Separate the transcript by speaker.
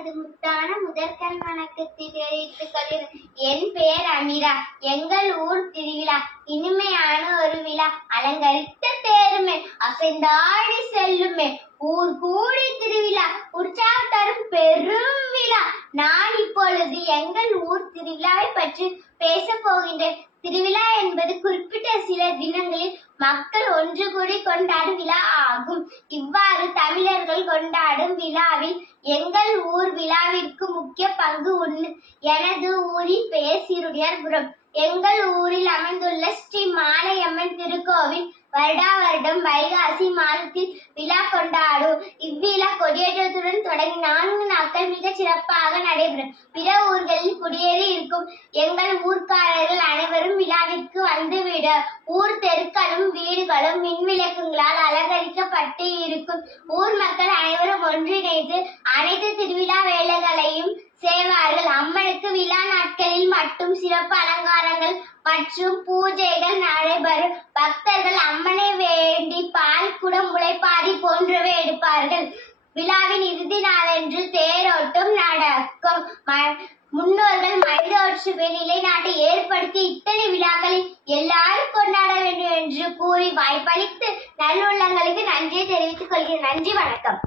Speaker 1: எனது முத்தான முதற்கண் வணக்கத்தை தெரிவித்துக் கொள்கிறேன். என் பெயர் அமீரா. எங்கள் ஊர் திருவிழா. இனிமையான ஒரு விழா. அலங்கரித்த தேருமே அசைந்தாடி செல்லுமே ஊர் கூடி திருவிழா. உற்சாகம் தரும் பெரும் விழா. நான் இப்பொழுது எங்கள் ஊர் திருவிழாவை பற்றி பேச போகின்ற திருவிழா என்பது குறிப்பிட்ட சில தினங்களில் மக்கள் ஒன்று கூடி கொண்டாடும் விழா ஆகும். இவ்வாறு தமிழர்கள் கொண்டாடும் விழாவில் எங்கள் ஊர் விழாவிற்கு முக்கிய பங்கு உண்டு. எனது ஊரின் பெயர் சிறுடியார்புரம் எங்கள் ஊரில் அமைந்துள்ள ஸ்ரீ மாலையம்மன் திருக்கோவில் வருடா வருடம் வைகாசி மாதத்தில் விழா கொண்டாடும். இவ்விழா கொடியேற்றத்துடன் தொடங்கி நான்கு நாட்கள் மிக சிறப்பாக நடைபெறும். பிற ஊர்களில் குடியேறி இருக்கும் எங்கள் ஊர்க்காரர்கள் அனைவரும் விழாவிற்கு வந்துவிட ஊர் தெருக்களும் வீடுகளும் மின்விளக்குகளால் அலங்கரிக்கப்பட்டு இருக்கும். ஊர் மக்கள் அனைவரும் ஒன்றிணைந்து அனைத்து திருவிழா வேலைகளையும் செய்வார்கள். அம்மனுக்கு விழா நாட்களில் மட்டும் சிறப்பு அலங்காரங்கள் மற்றும் பூஜைகள் நடைபெறும். பக்தர்கள் அம்மனை வேண்டி பால் குடம் முளைப்பாரி போன்றவை எடுப்பார்கள். விழாவின் இறுதி நாளன்று முன்னோர்கள் மனிதோற்று நிலைநாட்டை ஏற்படுத்தி இத்தனை விழாக்களை எல்லாரும் கொண்டாட வேண்டும் என்று கூறி வாய்ப்பளித்து நல்லுள்ளங்களுக்கு நன்றியை தெரிவித்துக் கொள்கிறேன். நன்றி வணக்கம்.